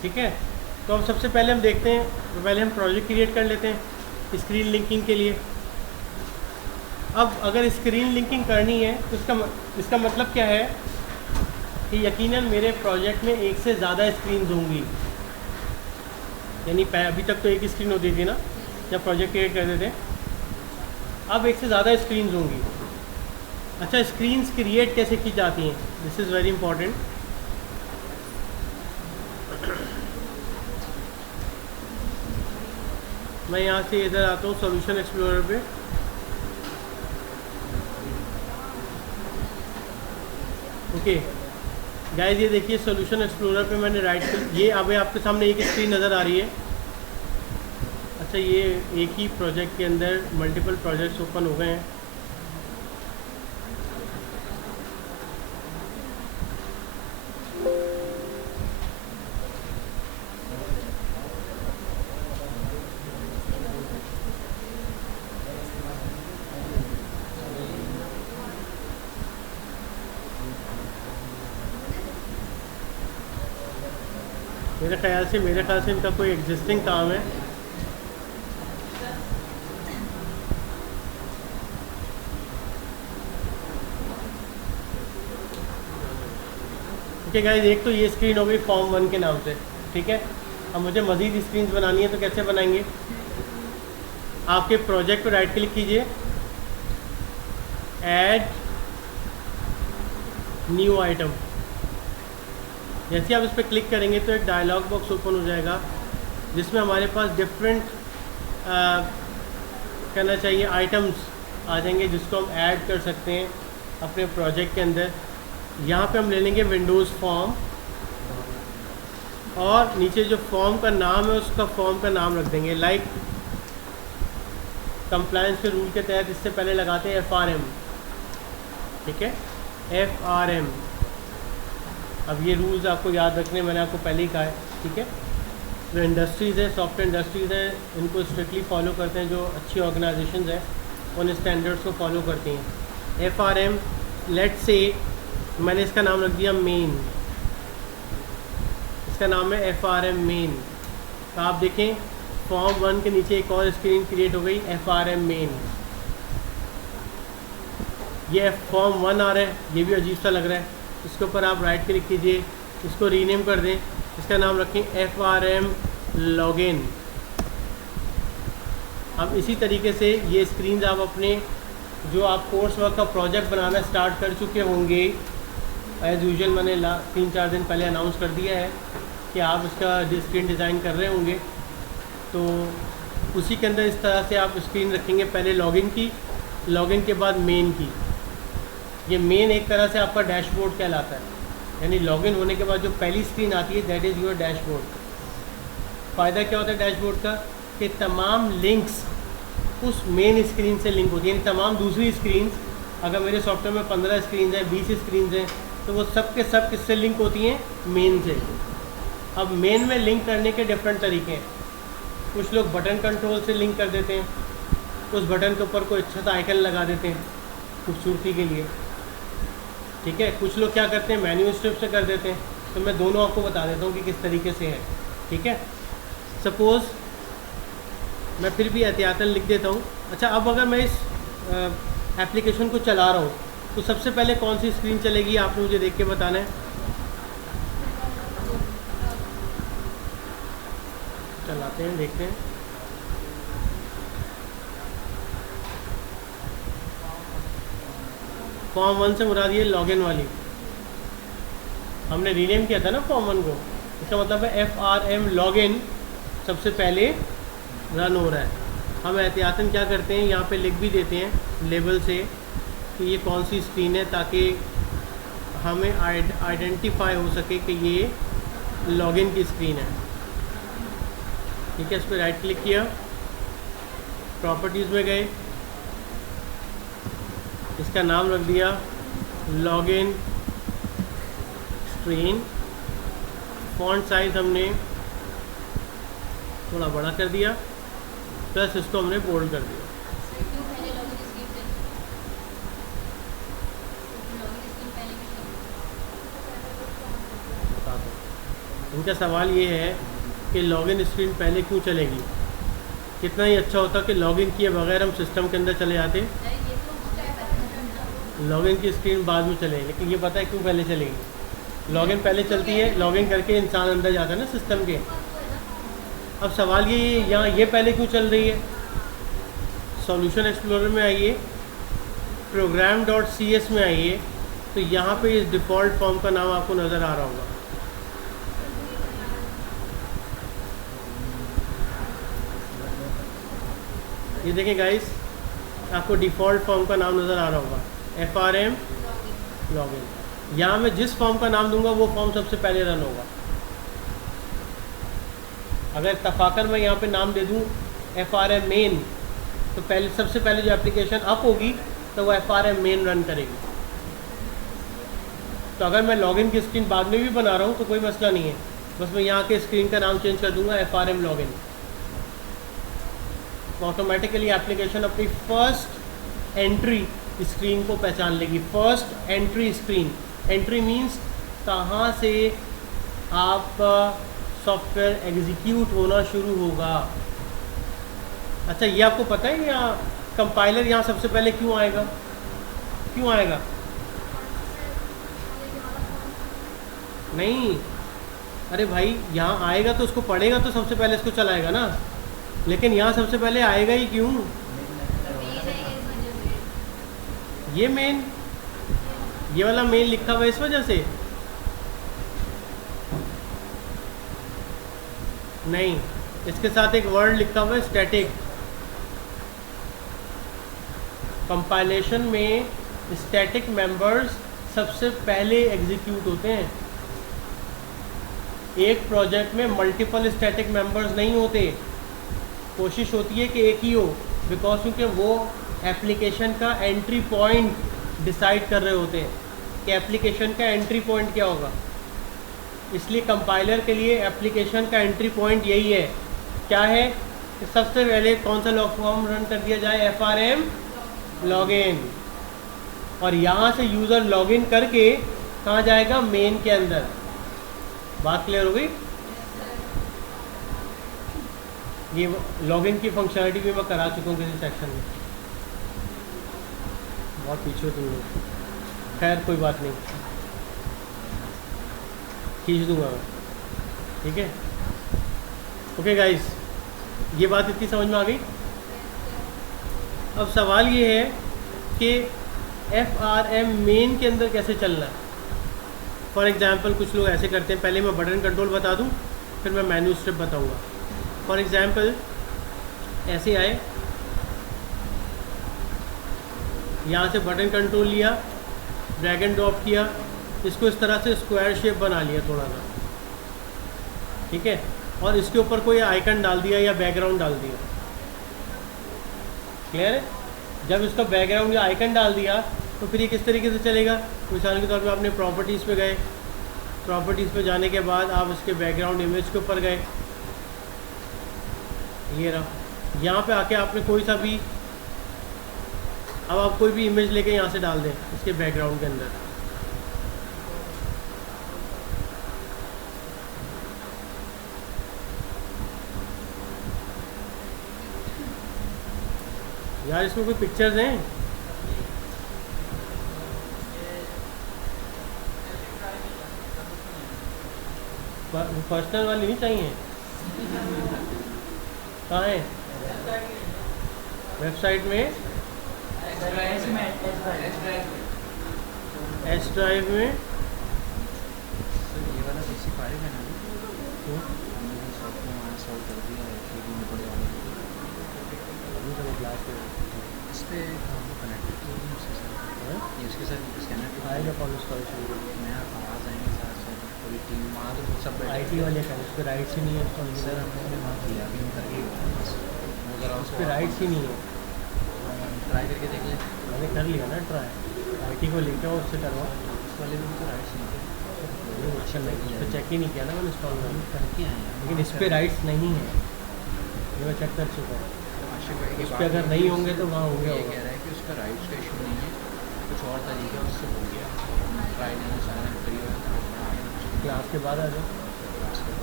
ठीक है, तो अब सबसे पहले हम देखते हैं, पहले हम प्रोजेक्ट क्रिएट कर लेते हैं स्क्रीन लिंकिंग के लिए। अब अगर स्क्रीन लिंकिंग करनी है तो इसका मतलब क्या है कि यकीनन मेरे प्रोजेक्ट में एक से ज़्यादा स्क्रीन्स होंगी। यानी अभी तक तो एक स्क्रीन होती थी ना जब प्रोजेक्ट क्रिएट करते थे, अब एक से ज़्यादा स्क्रीन्स होंगी। अच्छा, स्क्रीन्स क्रिएट कैसे की जाती हैं, दिस इज़ वेरी इंपॉर्टेंट। मैं यहाँ से इधर आता हूँ सॉल्यूशन एक्सप्लोरर पे। ओके गाइस, ये देखिए सॉल्यूशन एक्सप्लोरर पे मैंने राइट क्लिक, ये अभी आपके सामने एक स्क्रीन नज़र आ रही है। अच्छा, ये एक ही प्रोजेक्ट के अंदर मल्टीपल प्रोजेक्ट्स ओपन हो गए हैं। मेरे ख्याल से इनका कोई एग्जिस्टिंग काम है। ओके गाइस, एक तो ये स्क्रीन हो गई फॉर्म 1 के नाम से। ठीक है, अब मुझे मज़ीद स्क्रीन बनानी है तो कैसे बनाएंगे? आपके प्रोजेक्ट पर राइट क्लिक कीजिए, ऐड न्यू आइटम। जैसे आप इस पर क्लिक करेंगे तो एक डायलॉग बॉक्स ओपन हो जाएगा जिसमें हमारे पास डिफरेंट कहना चाहिए आइटम्स आ जाएंगे जिसको हम ऐड कर सकते हैं अपने प्रोजेक्ट के अंदर। यहाँ पे हम ले लेंगे विंडोज़ फॉर्म और नीचे जो फॉर्म का नाम है उसका फॉर्म का नाम रख देंगे, लाइक कंप्लायंस के रूल के तहत इससे पहले लगाते हैं FRM। ठीक है, FRM। अब ये रूल्स आपको याद रखने मैंने आपको पहले ही कहा है। ठीक है, जो इंडस्ट्रीज़ है, सॉफ्टवेयर इंडस्ट्रीज़ हैं, इनको स्ट्रिक्टली फॉलो करते हैं। जो अच्छी ऑर्गेनाइजेशंस हैं उन स्टैंडर्ड्स को फॉलो करती हैं। FRM, लेट्स से मैंने इसका नाम रख दिया मेन, इसका नाम है FRM मेन। तो आप देखें फॉर्म 1 के नीचे एक और स्क्रीन क्रिएट हो गई, FRM मेन। ये फॉर्म 1 आ रहा है, ये भी अजीब सा लग रहा है। इसके ऊपर आप राइट क्लिक कीजिए, इसको रीनेम कर दें, इसका नाम रखें FRM लॉगिन। अब इसी तरीके से ये स्क्रीन आप अपने जो आप कोर्स वर्क का प्रोजेक्ट बनाना स्टार्ट कर चुके होंगे, एज़ यूजुअल मैंने 3-4 दिन पहले अनाउंस कर दिया है कि आप इसका स्क्रीन डिज़ाइन कर रहे होंगे, तो उसी के अंदर इस तरह से आप स्क्रीन रखेंगे। पहले लॉगिन की, लॉगिन के बाद मेन की। ये मेन एक तरह से आपका डैशबोर्ड कहलाता है, यानी लॉगिन होने के बाद जो पहली स्क्रीन आती है दैट इज़ योर डैशबोर्ड। फ़ायदा क्या होता है डैशबोर्ड का कि तमाम लिंक्स उस मेन स्क्रीन से लिंक होती है। यानी तमाम दूसरी स्क्रीन्स, अगर मेरे सॉफ्टवेयर में 15 स्क्रीन हैं, 20 स्क्रीन हैं, तो वो सब के सब किससे लिंक होती हैं? मेन से। अब मेन में लिंक करने के डिफरेंट तरीके हैं। कुछ लोग बटन कंट्रोल से लिंक कर देते हैं, उस बटन के ऊपर कोई अच्छा सा आइकन लगा देते हैं खूबसूरती के लिए। ठीक है, कुछ लोग क्या करते हैं मैन्यू स्ट्रिप से कर देते हैं। तो मैं दोनों आपको बता देता हूँ कि किस तरीके से है। ठीक है, सपोज़ मैं फिर भी एहतियातन लिख देता हूँ। अच्छा, अब अगर मैं इस एप्लीकेशन को चला रहा हूँ तो सबसे पहले कौन सी स्क्रीन चलेगी आपने मुझे देख के बताना है। चलाते हैं, देखते हैं। फॉर्म 1 से मुराद ये लॉगिन वाली, हमने रीनेम किया था ना फॉर्म 1 को, इसका मतलब है FRM लॉगिन सबसे पहले रन हो रहा है। हम एहतियातन क्या करते हैं, यहाँ पे लिख भी देते हैं लेबल से कि ये कौन सी स्क्रीन है, ताकि हमें आइडेंटिफाई हो सके कि ये लॉगिन की स्क्रीन है। ठीक है, इस पर राइट क्लिक किया, प्रॉपर्टीज़ में गए, इसका नाम रख दिया लॉगिन स्क्रीन। फॉन्ट साइज़ हमने थोड़ा बड़ा कर दिया, प्लस इसको हमने बोल्ड कर दिया। बता दो इनका सवाल ये है कि लॉगिन स्क्रीन पहले क्यों चलेगी। कितना ही अच्छा होता कि लॉगिन किए बगैर हम सिस्टम के अंदर चले जाते, लॉगिन की स्क्रीन बाद में चले, लेकिन ये पता है क्यों पहले चलेगी। लॉगिन पहले चलती है, लॉगिन करके इंसान अंदर जाता है ना सिस्टम के। अब सवाल ये यहाँ ये पहले क्यों चल रही है। सॉल्यूशन एक्सप्लोरर में आइए, program.cs में आइए, तो यहाँ पे इस डिफ़ॉल्ट फॉर्म का नाम आपको नज़र आ रहा होगा। ये देखें गाइस, आपको डिफ़ॉल्ट फॉर्म का नाम नज़र आ रहा होगा, FRM लॉगिन। यहाँ मैं जिस फॉर्म का नाम दूंगा वो फॉर्म सबसे पहले रन होगा। अगर तफाकर मैं यहाँ पे नाम दे दूँ FRM मेन, तो पहले सबसे पहले जो एप्लीकेशन अप होगी तो वो FRM मेन रन करेगी। तो अगर मैं लॉगिन की स्क्रीन बाद में भी बना रहा हूँ तो कोई मसला नहीं है, बस मैं यहाँ के स्क्रीन का नाम चेंज कर दूँगा FRM लॉगिन। तो ऑटोमेटिकली एप्लीकेशन अपनी फर्स्ट एंट्री स्क्रीन को पहचान लेगी। First entry screen, entry means कहाँ से आपका सॉफ्टवेयर एग्जीक्यूट होना शुरू होगा। अच्छा, ये आपको पता है यहाँ कंपाइलर यहाँ सबसे पहले क्यों आएगा, क्यों आएगा? नहीं, अरे भाई यहाँ आएगा तो उसको पढ़ेगा तो सबसे पहले इसको चलाएगा ना, लेकिन यहाँ सबसे पहले आएगा ही क्यों? ये मेन, ये वाला मेन लिखा हुआ है इस वजह से नहीं, इसके साथ एक वर्ड लिखा हुआ है स्टैटिक। कंपाइलेशन में स्टैटिक मेंबर्स सबसे पहले एग्जीक्यूट होते हैं। एक प्रोजेक्ट में मल्टीपल स्टैटिक मेंबर्स नहीं होते, कोशिश होती है कि एक ही हो, बिकॉज क्योंकि वो एप्लीकेशन का एंट्री पॉइंट डिसाइड कर रहे होते हैं कि एप्लीकेशन का एंट्री पॉइंट क्या होगा। इसलिए कंपाइलर के लिए एप्लीकेशन का एंट्री पॉइंट यही है, क्या है कि सबसे पहले कौन सा लॉग फॉर्म रन कर दिया जाए, FRM लॉगिन, और यहाँ से यूज़र लॉगिन करके कहाँ जाएगा, मेन के अंदर। बात क्लियर हो गई? ये लॉगिन की फंक्शनलिटी भी मैं करा चुका हूँ किसी सेक्शन में, बहुत पीछे हो तुम लोग, खैर कोई बात नहीं, खींच दूंगा मैं, ठीक है। ओके गाइस, ये बात इतनी समझ में आ गई। अब सवाल ये है कि FRM मेन के अंदर कैसे चलना है। फॉर एग्ज़ाम्पल कुछ लोग ऐसे करते हैं, पहले मैं बटन कंट्रोल बता दूं, फिर मैं मेन्यू स्टेप बताऊंगा। फॉर एग्ज़ाम्पल ऐसे आए, यहाँ से बटन कंट्रोल लिया, ड्रैग एंड ड्रॉप किया, इसको इस तरह से स्क्वायर शेप बना लिया थोड़ा सा, ठीक है, और इसके ऊपर कोई आइकन डाल दिया या बैकग्राउंड डाल दिया। क्लियर है? जब इसका बैकग्राउंड या आइकन डाल दिया तो फिर ये किस तरीके से चलेगा। मिसाल के तौर पे आपने प्रॉपर्टीज़ पे गए, प्रॉपर्टीज़ पे जाने के बाद आप इसके बैकग्राउंड इमेज के ऊपर गए, ये रहा, यहाँ पे आके आपने कोई सा भी, अब आप कोई भी इमेज लेके यहाँ से डाल दें इसके बैकग्राउंड के अंदर, यार इसमें कोई पिक्चर्स हैं? पर्सनल वाली नहीं चाहिए? कहाँ है? वेबसाइट में, एस ड्राइव में, IT वाले का उस पर राइट्स ही नहीं है तो सर हमने वहाँ किया अभी हम करके उस पर राइट्स ही नहीं है। ट्राई करके देख लें, मैंने कर लिया ना ट्राई, IT को लेके आओ, उससे करवाओ। उस वाले में तो राइट्स नहीं थे, अच्छा नहीं, उस पर चेक ही नहीं किया ना मैंने, इंस्टॉल करके आए, लेकिन इस पर राइट्स नहीं है, ये मैं चेक कर चुका हूँ। उस पर अगर नहीं होंगे तो वहाँ होंगे। कह रहा है कि उसका राइट्स का इशू नहीं है, कुछ और तरीके उससे हो गया, ट्राई नहीं सारा क्लास के बाद आ जाओ।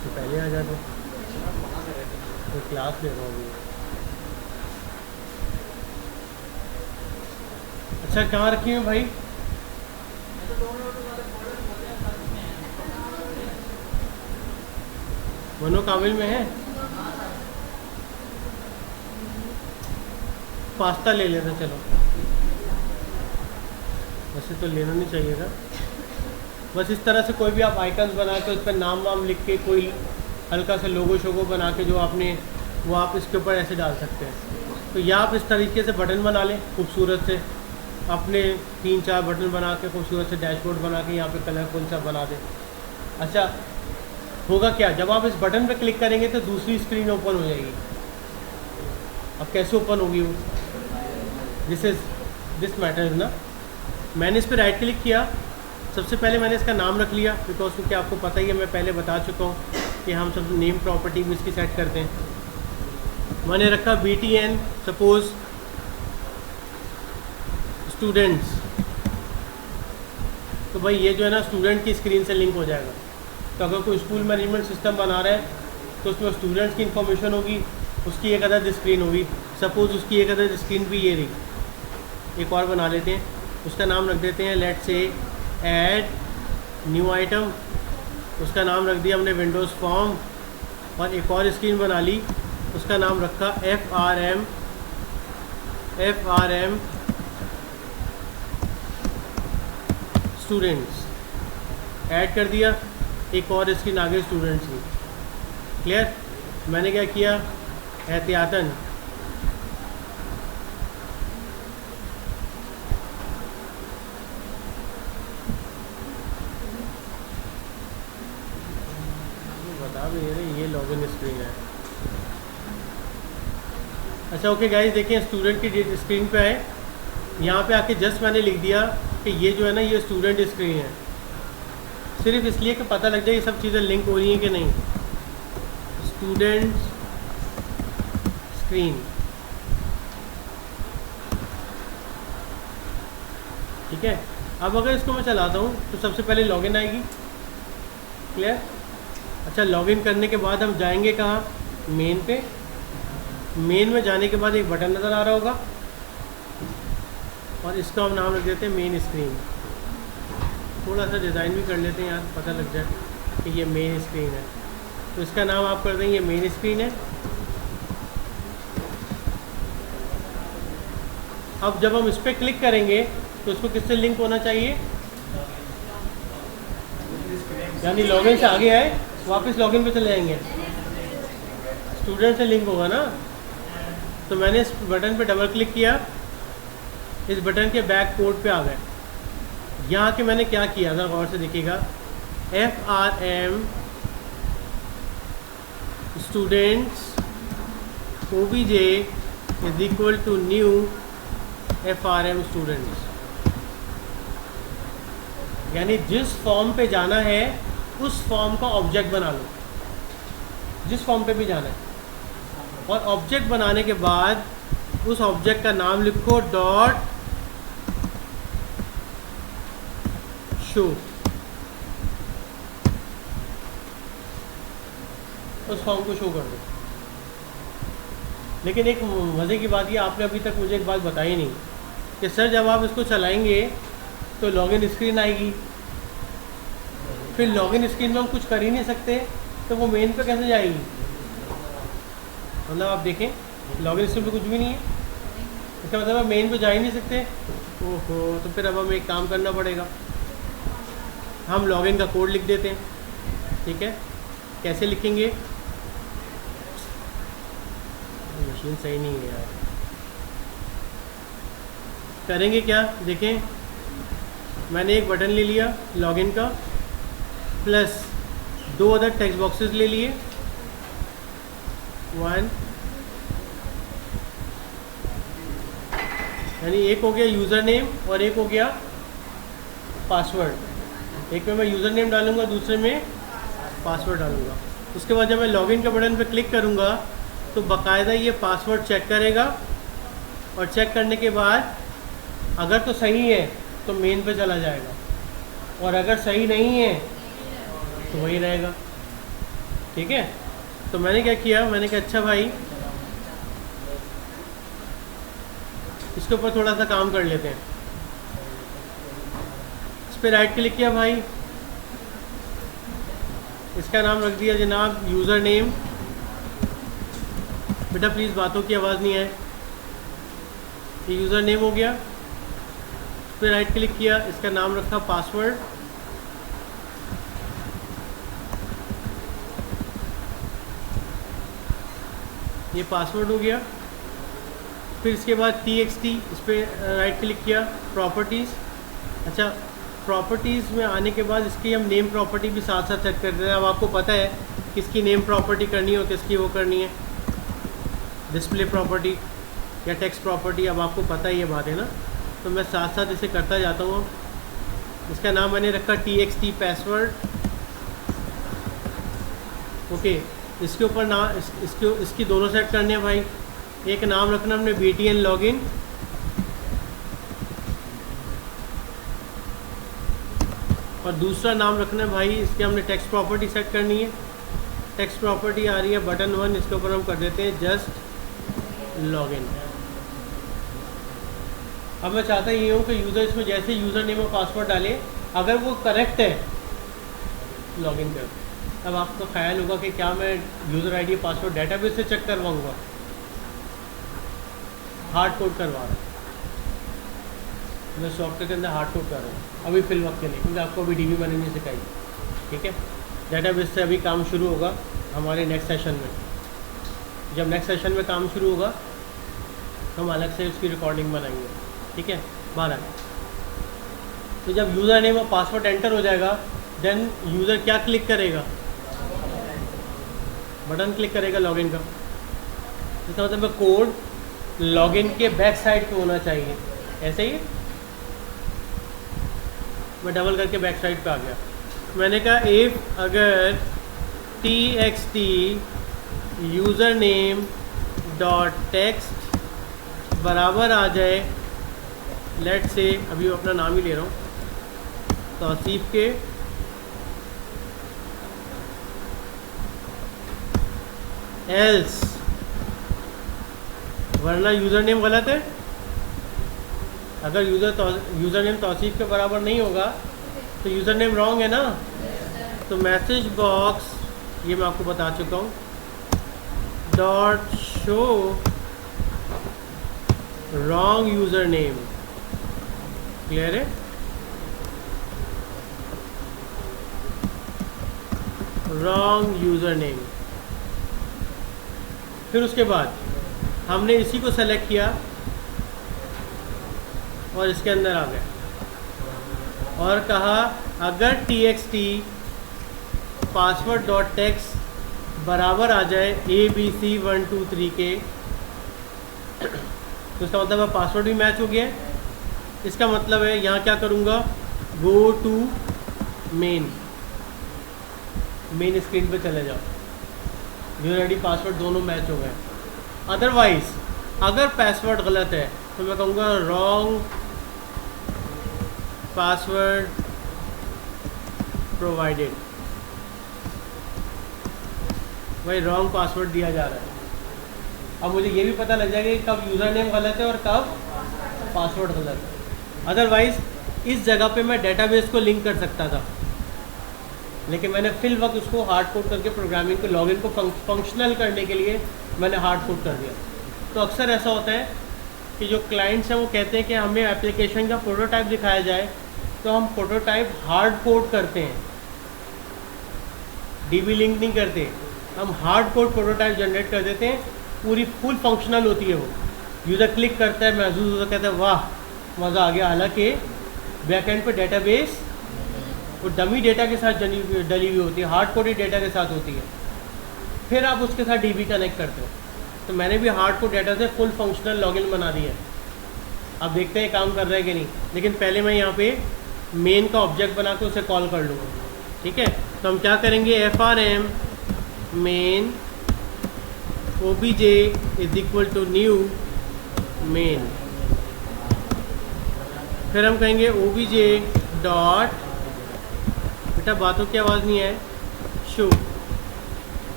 तो पहले आ जाते, तो क्लास ले रहा हूँ अभी। अच्छा कहाँ रखी है भाई? मनो काबिल में है। पास्ता ले लेते चलो, वैसे तो लेना नहीं चाहिए था। बस इस तरह से कोई भी आप आइकन्स बना के उस पर नाम वाम लिख के कोई हल्का सा लोगो शोगो बना के जो आपने वो आप इसके ऊपर ऐसे डाल सकते हैं। तो या आप इस तरीके से बटन बना लें खूबसूरत से, अपने 3-4 बटन बना के खूबसूरत से डैशबोर्ड बना के यहाँ पे कलरफुल सा बना दें। अच्छा होगा क्या, जब आप इस बटन पे क्लिक करेंगे तो दूसरी स्क्रीन ओपन हो जाएगी। अब कैसे ओपन होगी वो, दिस मैटर्स ना। मैंने इस पर राइट क्लिक किया, सबसे पहले मैंने इसका नाम रख लिया बिकॉज क्योंकि आपको पता ही है, मैं पहले बता चुका हूँ कि हम सब नेम प्रॉपर्टी भी इसकी सेट करते हैं। मैंने रखा BTN सपोज स्टूडेंट्स, तो भाई ये जो है ना स्टूडेंट की स्क्रीन से लिंक हो जाएगा। तो अगर कोई स्कूल मैनेजमेंट सिस्टम बना रहा है तो उसमें स्टूडेंट्स की इन्फॉर्मेशन होगी, उसकी एक अदद स्क्रीन होगी। सपोज़ उसकी एक अदद स्क्रीन भी ये रही। एक और बना लेते हैं, उसका नाम रख देते हैं let's say add new item, उसका नाम रख दिया हमने विंडोज़ फॉर्म। और एक और स्क्रीन बना ली, उसका नाम रखा FRM स्टूडेंट्स, ऐड कर दिया। एक और स्क्रीन आगे स्टूडेंट्स की। क्लियर? मैंने क्या किया, एहतियातन बता भी रहे, ये लॉगिन स्क्रीन है। अच्छा ओके गाइस, देखिए स्टूडेंट की स्क्रीन पे आए, यहाँ पे आके जस्ट मैंने लिख दिया कि ये जो है ना ये स्टूडेंट स्क्रीन है, सिर्फ इसलिए कि पता लग जाए ये सब चीज़ें लिंक हो रही हैं कि नहीं। स्टूडेंट स्क्रीन, ठीक है। अब अगर इसको मैं चलाता हूँ तो सबसे पहले लॉगिन आएगी। क्लियर? अच्छा लॉगिन करने के बाद हम जाएंगे कहाँ, मेन पे। मेन में जाने के बाद एक बटन नज़र आ रहा होगा और इसका हम नाम रख देते हैं मेन स्क्रीन। थोड़ा सा डिज़ाइन भी कर लेते हैं यार, पता लग जाए कि ये मेन स्क्रीन है। तो इसका नाम आप कर देंगे मेन स्क्रीन है। अब जब हम इस पर क्लिक करेंगे तो उसको किससे लिंक होना चाहिए, यानी लॉगिन से आगे आए वापस लॉगिन पे चले जाएंगे, स्टूडेंट से लिंक होगा ना। तो मैंने इस बटन पे डबल क्लिक किया, इस बटन के बैक कोड पे आ गए। यहाँ के मैंने क्या किया था गौर से देखिएगा, FRM students OBJ is equal to new FRM students, यानी जिस फॉर्म पे जाना है उस फॉर्म का ऑब्जेक्ट बना लो, जिस फॉर्म पे भी जाना है। और ऑब्जेक्ट बनाने के बाद उस ऑब्जेक्ट का नाम लिखो डॉट शो, उस फॉर्म को शो कर दो। लेकिन एक मज़े की बात ये, आपने अभी तक मुझे एक बात बताई नहीं कि सर जब आप इसको चलाएंगे तो लॉगिन स्क्रीन आएगी, फिर लॉगिन स्क्रीन में हम कुछ कर ही नहीं सकते, तो वो मेन पे कैसे जाएगी। मतलब आप देखें लॉगिन स्क्रीन पे कुछ भी नहीं है, इसका मतलब आप मेन पे जा ही नहीं सकते। ओहो, तो फिर अब हमें एक काम करना पड़ेगा, हम लॉगिन का कोड लिख देते हैं। ठीक है, कैसे लिखेंगे, मशीन सही नहीं है यार। करेंगे क्या, देखें मैंने एक बटन ले लिया लॉगिन का, प्लस 2 अदर टेक्स्ट बॉक्सेस ले लिए, 1 यानी एक हो गया यूज़र नेम और एक हो गया पासवर्ड। एक में मैं यूज़र नेम डालूंगा, दूसरे में पासवर्ड डालूंगा। उसके बाद जब मैं लॉगिन के बटन पर क्लिक करूंगा तो बाकायदा ये पासवर्ड चेक करेगा, और चेक करने के बाद अगर तो सही है तो मेन पे चला जाएगा, और अगर सही नहीं है तो वही रहेगा। ठीक है। तो मैंने क्या किया, मैंने कहा अच्छा भाई इसके ऊपर थोड़ा सा काम कर लेते हैं। इस पर राइट क्लिक किया भाई, इसका नाम रख दिया जनाब यूज़र नेम। बेटा प्लीज़ बातों की आवाज़ नहीं आए। ये यूज़र नेम हो गया। इस पर राइट क्लिक किया, इसका नाम रखा पासवर्ड। ये पासवर्ड हो गया। फिर इसके बाद txt, इस पर राइट क्लिक किया, प्रॉपर्टीज़। अच्छा, प्रॉपर्टीज़ में आने के बाद इसकी हम नेम प्रॉपर्टी भी साथ साथ सेट करते हैं। अब आपको पता है किसकी नेम प्रॉपर्टी करनी है और किसकी वो करनी है, डिस्प्ले प्रॉपर्टी या टेक्स्ट प्रॉपर्टी। अब आपको पता ही ये बात है ना, तो मैं साथ साथ इसे करता जाता हूँ। इसका नाम मैंने रखा txt पासवर्ड। ओके, इसके ऊपर ना इसकी दोनों सेट करने हैं भाई। एक नाम रखना हमने btn लॉगिन, और दूसरा नाम रखना है भाई इसके हमने टेक्स्ट प्रॉपर्टी सेट करनी है। टेक्स्ट प्रॉपर्टी आ रही है बटन 1, इसके ऊपर हम कर देते हैं जस्ट लॉगिन। अब मैं चाहता ये हूँ कि यूज़र इसमें जैसे यूज़र नेम और पासवर्ड डाले, अगर वो करेक्ट है लॉगिन कर। अब आपको ख्याल होगा कि क्या मैं यूज़र आईडी पासवर्ड डेटाबेस से चेक करवाऊँगा, हार्ड कोड करवा रहा हूँ मैं, सॉफ्टवेयर के अंदर हार्ड कोड कर रहा हूँ अभी फिल वक्त के लिए, क्योंकि आपको अभी डीबी मैंने नहीं सिखाई। ठीक है, डेटाबेस से अभी काम शुरू होगा हमारे नेक्स्ट सेशन में। जब नेक्स्ट सेशन में काम शुरू होगा हम अलग से उसकी रिकॉर्डिंग बनाएंगे। ठीक है, 12। तो जब यूज़र नेम और पासवर्ड एंटर हो जाएगा, देन यूज़र क्या क्लिक करेगा, बटन क्लिक करेगा लॉगिन का। इसका मतलब कोड लॉगिन के बैक साइड पे होना चाहिए, ऐसे ही। मैं डबल करके बैक साइड पे आ गया। मैंने कहा इफ़ अगर txt user name dot text बराबर आ जाए, लेट से अभी अपना नाम ही ले रहा हूँ, तौसीफ के एल्स, वरना यूज़र नेम गलत है। अगर यूज़र नेम तौसीफ के बराबर नहीं होगा तो यूज़र नेम रॉन्ग है ना। तो मैसेज बॉक्स, ये मैं आपको बता चुका हूँ, dot show wrong user name. Clear है, रॉन्ग यूज़र नेम। फिर उसके बाद हमने इसी को सेलेक्ट किया और इसके अंदर आ गए और कहा अगर txt पासवर्ड डॉट टेक्स्ट बराबर आ जाए abc123 के, तो इसका मतलब है पासवर्ड भी मैच हो गया। इसका मतलब है यहाँ क्या करूँगा, गो टू मेन स्क्रीन पे चले जाओ, यूज़र आईडी पासवर्ड दोनों मैच हो गए। अदरवाइज अगर पासवर्ड गलत है तो मैं कहूँगा रॉन्ग पासवर्ड प्रोवाइडेड। भाई रॉन्ग पासवर्ड दिया जा रहा है। अब मुझे ये भी पता लग जाएगा कि कब यूज़र नेम गलत है और कब पासवर्ड गलत है। अदरवाइज़ इस जगह पे मैं डेटाबेस को लिंक कर सकता था, लेकिन मैंने फिल वक्त उसको हार्ड कोड करके प्रोग्रामिंग को, लॉगिन को फंक्शनल करने के लिए मैंने हार्ड कोड कर दिया। तो अक्सर ऐसा होता है कि जो क्लाइंट्स हैं वो कहते हैं कि हमें एप्लीकेशन का प्रोटोटाइप दिखाया जाए, तो हम प्रोटोटाइप हार्ड कोड करते हैं, डीबी लिंक नहीं करते, हम हार्ड कोड प्रोटोटाइप जनरेट कर देते हैं। पूरी फुल फंक्शनल होती है वो, यूज़र क्लिक करता है, महसूस होता, कहता है वाह मज़ा आ गया। हालांकि बैकएंड पे डेटाबेस वो डमी डेटा के साथ डली हुई होती है, हार्ड कोडेड डेटा के साथ होती है। फिर आप उसके साथ डीबी कनेक्ट करते हो। तो मैंने भी हार्ड कोड डेटा से फुल फंक्शनल लॉगिन बना दिया है। अब देखते हैं काम कर रहा है कि नहीं, लेकिन पहले मैं यहाँ पे मेन का ऑब्जेक्ट बना के उसे कॉल कर लूँगा। ठीक है, तो हम क्या करेंगे, frm main obj is equal to new main. फिर हम कहेंगे obj डॉट, बेटा बातों की आवाज़ नहीं है, शो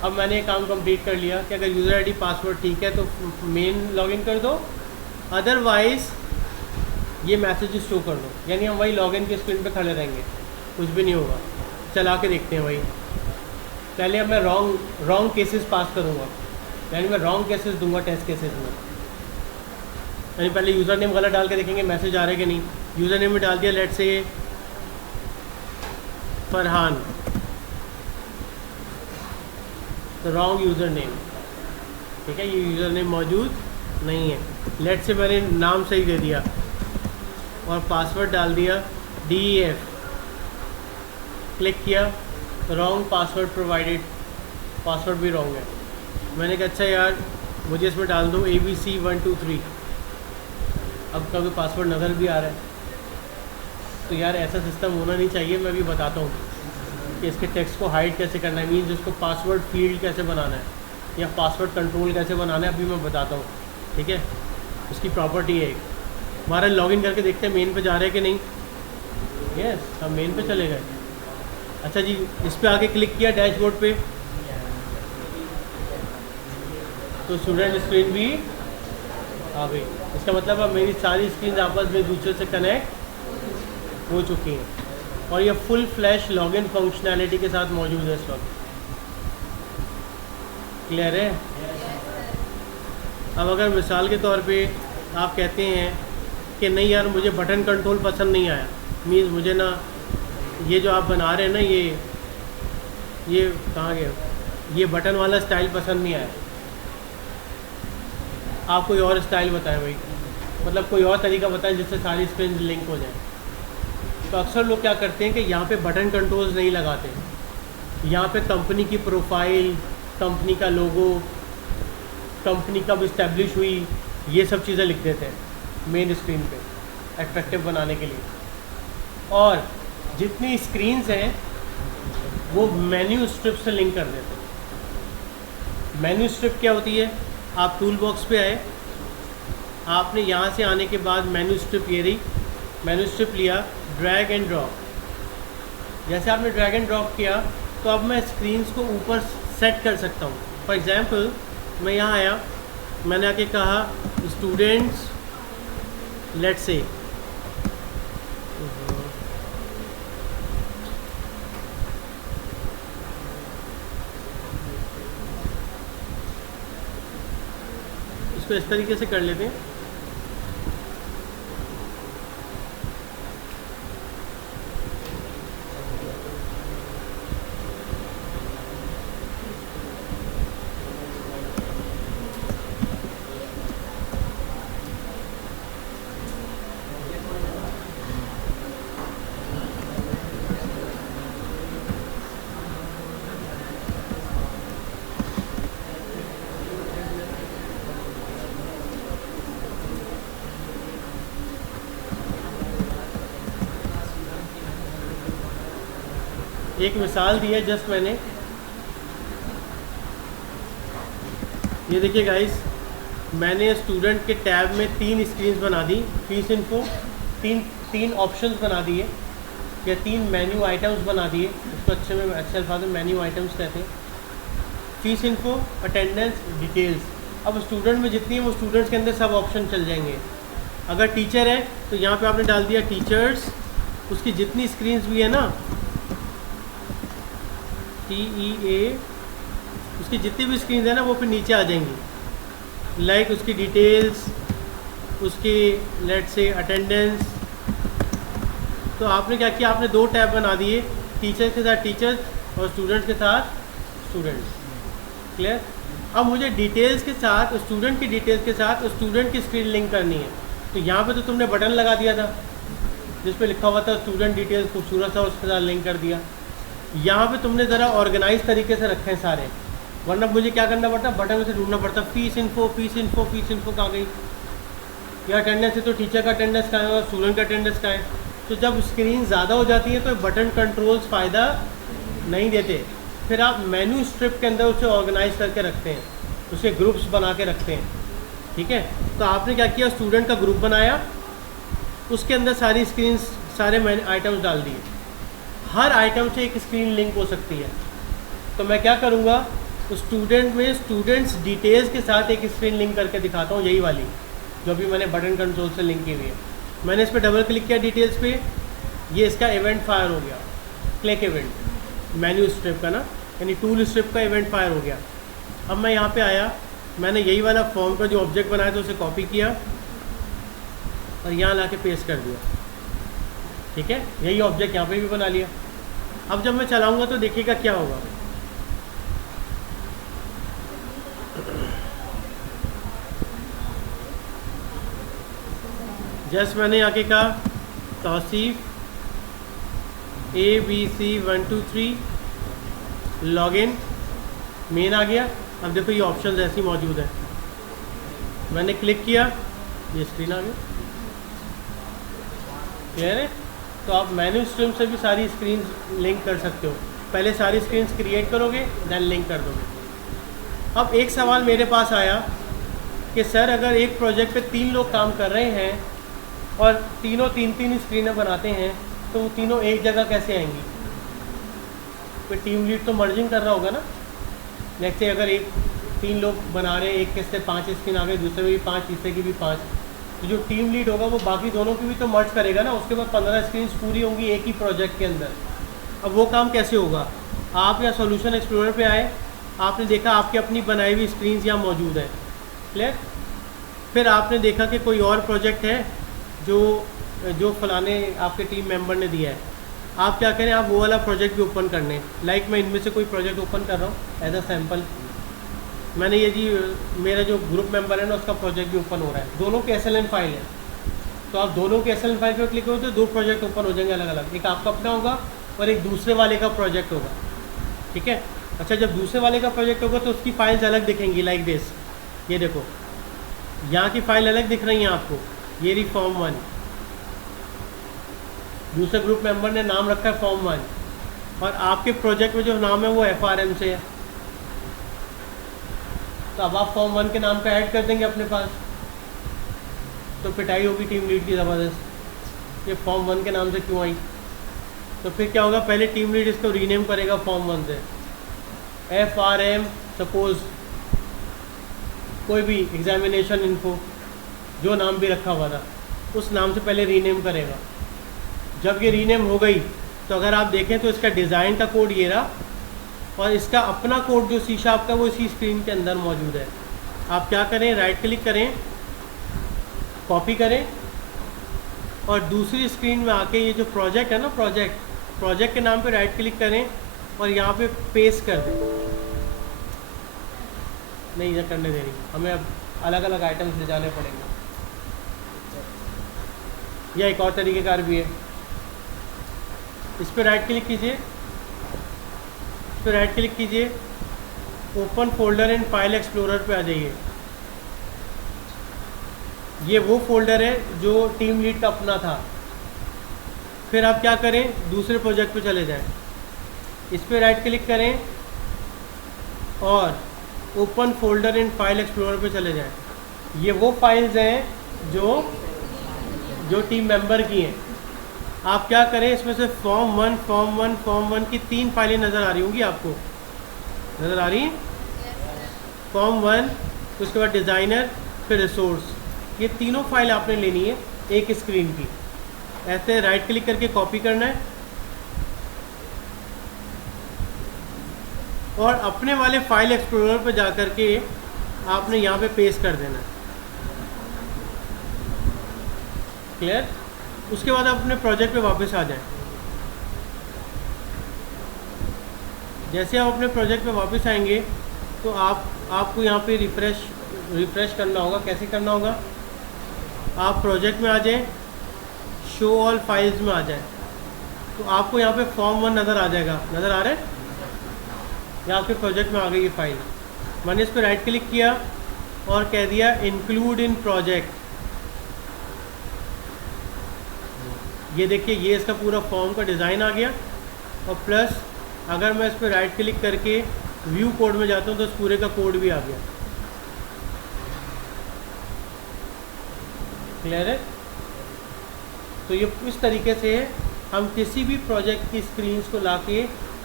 अब मैंने ये काम कंप्लीट कर लिया कि अगर यूज़र आईडी पासवर्ड ठीक है तो मेन लॉगिन कर दो, अदरवाइज़ ये मैसेजेस शो कर दो, यानी हम वही लॉगिन की स्क्रीन पे खड़े रहेंगे, कुछ भी नहीं होगा। चला के देखते हैं वही। पहले अब मैं रॉन्ग केसेस पास करूँगा, यानी मैं रॉन्ग केसेस दूंगा टेस्ट केसेस में। यानी पहले यूज़र नेम गलत डाल के देखेंगे मैसेज आ रहा है कि नहीं। यूज़र नेम में डाल दिया लेट से फरहान, तो रॉन्ग यूज़र नेम, ठीक है, ये यूज़र नेम मौजूद नहीं है। लेट से मैंने नाम सही दे दिया और पासवर्ड डाल दिया DEF, क्लिक किया, रॉन्ग पासवर्ड प्रोवाइडेड, पासवर्ड भी रॉन्ग है। मैंने कहा अच्छा यार मुझे इसमें डाल दो ABC 1 2 3, अब कभी पासवर्ड नज़र भी आ रहा है। तो यार ऐसा सिस्टम होना नहीं चाहिए। मैं भी बताता हूँ कि इसके टेक्स्ट को हाइड कैसे करना है, मीन्स इसको पासवर्ड फील्ड कैसे बनाना है या पासवर्ड कंट्रोल कैसे बनाना है, अभी मैं बताता हूँ, ठीक है। उसकी प्रॉपर्टी है एक। हमारा लॉगिन करके देखते हैं मेन पे जा रहे हैं कि नहीं। यस, हम मेन पे चले गए। अच्छा जी, इस पर आके क्लिक किया डैशबोर्ड पे, तो स्टूडेंट स्क्रीन भी आ गई। इसका मतलब अब मेरी सारी स्क्रीन आपस में एक दूसरे से कनेक्ट हो चुकी हैं और ये फुल फ्लैश लॉगिन फंक्शनैलिटी के साथ मौजूद है इस वक्त। क्लियर है? अब अगर मिसाल के तौर पे आप कहते हैं कि नहीं यार मुझे बटन कंट्रोल पसंद नहीं आया, मीन्स मुझे ना ये जो आप बना रहे हैं ना ये कहाँ गया, ये बटन वाला स्टाइल पसंद नहीं आया, आप कोई और स्टाइल बताएं भाई, मतलब कोई और तरीका बताएं जिससे सारी स्क्रीन लिंक हो जाए। तो अक्सर लोग क्या करते हैं कि यहाँ पे बटन कंट्रोल्स नहीं लगाते, यहाँ पे कंपनी की प्रोफाइल, कंपनी का लोगो, कंपनी कब इस्टेब्लिश हुई, ये सब चीज़ें लिख देते हैं मेन स्क्रीन पे अट्रैक्टिव बनाने के लिए। और जितनी स्क्रीन्स हैं वो मेन्यू स्ट्रिप से लिंक कर देते हैं। मेन्यू स्ट्रिप क्या होती है? आप टूल बॉक्स पे आए, आपने यहाँ से आने के बाद मेन्यू स्ट्रिप ये रही, मेन्यू स्ट्रिप लिया, ड्रैग एंड ड्रॉप। जैसे आपने ड्रैग एंड ड्रॉप किया तो अब मैं स्क्रीन्स को ऊपर सेट कर सकता हूँ। फॉर एग्जांपल मैं यहाँ आया, मैंने आके कहा स्टूडेंट्स लेट्स से, इसको इस तरीके से कर लेते हैं। एक मिसाल दी है जस्ट मैंने, ये देखिए गाइस, मैंने स्टूडेंट के टैब में 3 स्क्रीन्स बना दी, फीस इन्फो, तीन ऑप्शंस बना दिए या 3 मेन्यू आइटम्स बना दिए, उसको अच्छे अल्फाज में मेन्यू आइटम्स कहते हैं। Fees info, attendance, details. अब स्टूडेंट में जितनी है वो स्टूडेंट्स के अंदर सब ऑप्शन चल जाएंगे। अगर टीचर है तो यहाँ पे आपने डाल दिया टीचर्स, उसकी जितनी स्क्रीन्स भी है ना, TEA, उसकी जितनी भी स्क्रीन है ना वो फिर नीचे आ जाएंगी, लाइक उसकी डिटेल्स, उसकी लेट से अटेंडेंस। तो आपने क्या किया, आपने 2 टैब बना दिए, टीचर्स के साथ टीचर्स और स्टूडेंट्स के साथ स्टूडेंट्स। क्लियर? अब मुझे डिटेल्स के साथ, स्टूडेंट की डिटेल्स के साथ स्टूडेंट की स्क्रीन लिंक करनी है। तो यहाँ पे तो तुमने बटन लगा दिया था जिस पे लिखा हुआ था स्टूडेंट डिटेल्स, खूबसूरत सा उसके साथ लिंक कर दिया। यहाँ पे तुमने ज़रा ऑर्गेनाइज तरीके से रखे हैं सारे, वरना मुझे क्या करना पड़ता, बटन में से ढूंढना पड़ता, fees info, fees info, fees info कहाँ गई, या अटेंडेंस है तो टीचर का अटेंडेंस कहाँ है और स्टूडेंट का अटेंडेंस कहाँ है। तो जब स्क्रीन ज़्यादा हो जाती है तो बटन कंट्रोल्स फ़ायदा नहीं देते, फिर आप मेन्यू स्ट्रिप के अंदर उसे ऑर्गेनाइज करके रखते हैं, उसके ग्रुप्स बना के रखते हैं। ठीक है, तो आपने क्या किया, स्टूडेंट का ग्रुप बनाया, उसके अंदर सारी स्क्रीन, सारे आइटम्स डाल दिए, हर आइटम से एक स्क्रीन लिंक हो सकती है। तो मैं क्या करूँगा, स्टूडेंट में स्टूडेंट्स डिटेल्स के साथ एक स्क्रीन लिंक करके दिखाता हूँ, यही वाली जो भी मैंने बटन कंट्रोल से लिंक की हुई है। मैंने इस पर डबल क्लिक किया डिटेल्स पे, ये इसका इवेंट फायर हो गया, क्लिक इवेंट मेन्यू स्ट्रिप का ना, यानी टूल स्ट्रिप का इवेंट फायर हो गया। अब मैं यहाँ पे आया, मैंने यही वाला फॉर्म का जो ऑब्जेक्ट बनाया था उसे कॉपी किया और यहाँ ला के पेस्ट कर दिया। ठीक है, यही ऑब्जेक्ट यहाँ पे भी बना लिया। अब जब मैं चलाऊँगा तो देखिएगा क्या होगा। जस्ट मैंने आके कहा तौसीफ ABC123 लॉगिन, मेन आ गया। अब देखो ये ऑप्शंस ऐसी मौजूद है, मैंने क्लिक किया, ये स्क्रीन आ गई। क्लियर है? तो आप मेन्यू स्ट्रीम से भी सारी स्क्रीन लिंक कर सकते हो। पहले सारी स्क्रीन क्रिएट करोगे, देन लिंक कर दोगे। अब एक सवाल मेरे पास आया कि सर अगर एक प्रोजेक्ट पे 3 लोग काम कर रहे हैं और तीनों 3-3 स्क्रीनें बनाते हैं तो वो तीनों एक जगह कैसे आएंगी? कोई टीम लीड तो मर्जिंग कर रहा होगा ना। नेक्स्ट से अगर 3 लोग बना रहे हैं, एक के से 5 स्क्रीन आ गए, दूसरे में भी 5, तीसरे की भी 5, तो जो टीम लीड होगा वो बाकी दोनों की भी तो मर्ज करेगा ना। उसके बाद 15 स्क्रीन पूरी होंगी एक ही प्रोजेक्ट के अंदर। अब वो काम कैसे होगा? आप या सॉल्यूशन एक्सप्लोरर पे आए, आपने देखा आपकी अपनी बनाई हुई स्क्रीन्स यहाँ मौजूद है। क्लियर? फिर आपने देखा कि कोई और प्रोजेक्ट है जो फलाने आपके टीम मेंबर ने दिया है। आप क्या करें, आप वो वाला प्रोजेक्ट भी ओपन करने। लाइक मैं इनमें से कोई प्रोजेक्ट ओपन कर रहा हूँ एज अ सैम्पल। मैंने ये जी मेरा जो ग्रुप मेंबर है ना उसका प्रोजेक्ट भी ओपन हो रहा है। दोनों के SLN फाइल है, तो आप दोनों के SLN फाइल पर क्लिक करो तो 2 प्रोजेक्ट ओपन हो जाएंगे अलग अलग। एक आपका अपना होगा और एक दूसरे वाले का प्रोजेक्ट होगा। ठीक है? अच्छा, जब दूसरे वाले का प्रोजेक्ट होगा तो उसकी फाइल्स अलग दिखेंगी, लाइक दिस। ये देखो यहाँ की फाइल अलग दिख रही है आपको, ये रही फॉर्म 1। दूसरे ग्रुप मेंबर ने नाम रखा है फॉर्म 1 और आपके प्रोजेक्ट में जो नाम है वो FRM से है। तो अब आप फॉर्म 1 के नाम का ऐड कर देंगे अपने पास, तो पिटाई होगी टीम लीड की ज़बरदस्त, ये फॉर्म 1 के नाम से क्यों आई। तो फिर क्या होगा, पहले टीम लीड इसको रीनेम करेगा फॉर्म 1 से, FRM सपोज कोई भी एग्जामिनेशन इन्फो जो नाम भी रखा हुआ था उस नाम से पहले रीनेम करेगा। जब ये रीनेम हो गई तो अगर आप देखें तो इसका डिज़ाइन का कोड ये रहा और इसका अपना कोड जो C# का वो इसी स्क्रीन के अंदर मौजूद है। आप क्या करें, राइट क्लिक करें, कॉपी करें और दूसरी स्क्रीन में आके ये जो प्रोजेक्ट है ना, प्रोजेक्ट के नाम पे राइट क्लिक करें और यहाँ पे पेस्ट कर दें। नहीं ये करने दे रही, हमें अब अलग अलग आइटम्स ले जाने पड़ेंगे। यह एक और तरीक़ेकार भी है। इस पर राइट क्लिक कीजिए, इस पर राइट क्लिक कीजिए, open folder in file explorer पे आ जाइए। ये वो फोल्डर है जो टीम लीड का अपना था। फिर आप क्या करें, दूसरे प्रोजेक्ट पे चले जाएं, इस पर राइट क्लिक करें और open folder in file explorer पे चले जाएं। ये वो फाइल्स हैं जो टीम मेंबर की हैं। आप क्या करें, इसमें से फॉर्म 1 की 3 फाइलें नज़र आ रही होंगी आपको, नज़र आ रही हैं? फॉर्म 1, उसके बाद डिज़ाइनर, फिर रिसोर्स, ये तीनों फाइल आपने लेनी है एक स्क्रीन की। ऐसे राइट क्लिक करके कॉपी करना है और अपने वाले फाइल एक्सप्लोरर पर जा कर के आपने यहाँ पे पेस्ट कर देना है। क्लियर? उसके बाद आप अपने प्रोजेक्ट पे वापस आ जाएं। जैसे आप अपने प्रोजेक्ट पे वापस आएंगे तो आपको यहाँ पे रिफ़्रेश करना होगा। कैसे करना होगा, आप प्रोजेक्ट में आ जाएं, शो ऑल फाइल्स में आ जाएं, तो आपको यहाँ पे फॉर्म 1 नज़र आ जाएगा। नज़र आ रहा है? या आपके प्रोजेक्ट में आ गई ये फाइल। मैंने इस पर राइट क्लिक किया और कह दिया इंक्लूड इन प्रोजेक्ट। ये देखिए, ये इसका पूरा फॉर्म का डिज़ाइन आ गया और प्लस अगर मैं इस पर राइट क्लिक करके व्यू कोड में जाता हूँ तो इस पूरे का कोड भी आ गया। क्लियर है? तो ये इस तरीके से हम किसी भी प्रोजेक्ट की स्क्रीन्स को लाके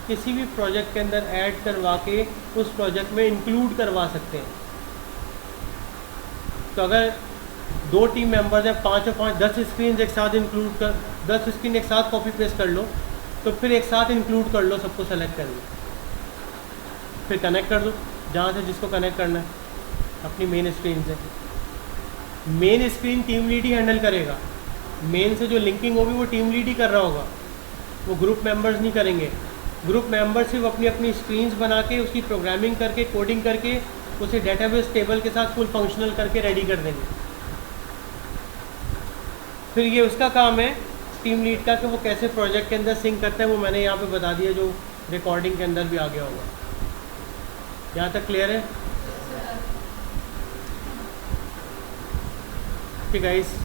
किसी भी प्रोजेक्ट के अंदर ऐड करवा के उस प्रोजेक्ट में इंक्लूड करवा सकते हैं। तो अगर 2 टीम मेंबर्स हैं, 5 और 5 10 स्क्रीन एक साथ इंक्लूड कर, 10 स्क्रीन एक साथ कॉपी पेस्ट कर लो, तो फिर एक साथ इंक्लूड कर लो, सबको सेलेक्ट कर लो, फिर कनेक्ट कर दो जहाँ से जिसको कनेक्ट करना है अपनी मेन स्क्रीन से। मेन स्क्रीन टीम लीड ही हैंडल करेगा, मेन से जो लिंकिंग होगी वो टीम लीड ही कर रहा होगा, वो ग्रुप मेंबर्स नहीं करेंगे। ग्रुप मेंबर्स सिर्फ अपनी अपनी स्क्रीन्स बना के उसकी प्रोग्रामिंग करके कोडिंग करके उसे डेटाबेस टेबल के साथ फुल फंक्शनल करके रेडी कर देंगे। फिर ये उसका काम है टीम लीड का कि वो कैसे प्रोजेक्ट के अंदर सिंक करता है, वो मैंने यहाँ पे बता दिया जो रिकॉर्डिंग के अंदर भी आ गया होगा। यहाँ तक क्लियर है? ठीक है गाइस।